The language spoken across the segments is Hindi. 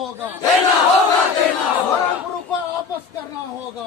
होगा, हमारा गुरु को वापस करना होगा,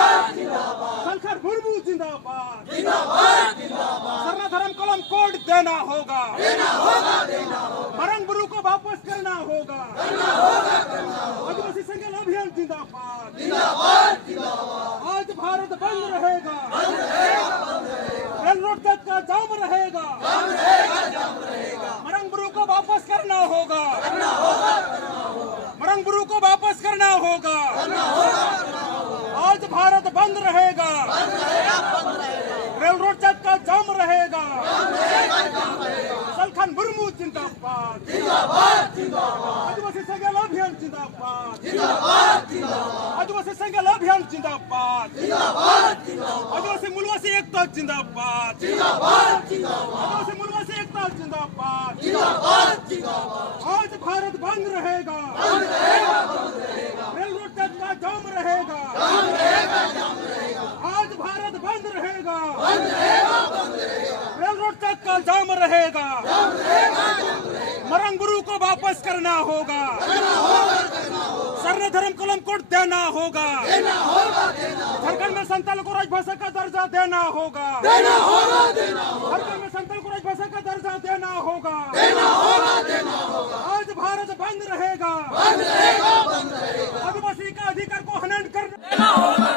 सरकार मुर्मू जिंदाबाद, सरना धर्म कलम कोड देना होगा, बरंगबुरु को वापस करना होगा, आदिवासी संगठन अभियान जिंदाबाद, आज भारत बंद रहेगा, रेल रोड तक का जाम रहेगा, बरंगबुरु को वापस करना होगा, बरंगबुरु को वापस करना होगा, आज भारत बंद रहेगा, रेल रोड तक का जाम रहेगा, सलखान मुर्मू जिंदाबाद, आदिवासी संगठन अभियान जिंदाबाद, आदिवासी संगठन अभियान जिंदाबाद, आदिवासी मूलवासी एकता जिंदाबाद, आदिवासी मूलवासी एकता जिंदाबाद, आज भारत बंद रहेगा, रेल रोड तक का जाम रहेगा, आज भारत बंद रहेगा, रेल रोड तक का जाम रहेगा, मरंग गुरु को वापस करना होगा, स्वर्ण धर्म कलम कोड देना होगा, झारखंड में संताल को राजभाषा का दर्जा देना होगा, झारखंड में संताल को राजभाषा का दर्जा देना होगा। आज भारत बंद रहेगा, आदिवासी का अधिकार को हनन करना होगा।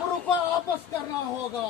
गुरु को वापस करना होगा।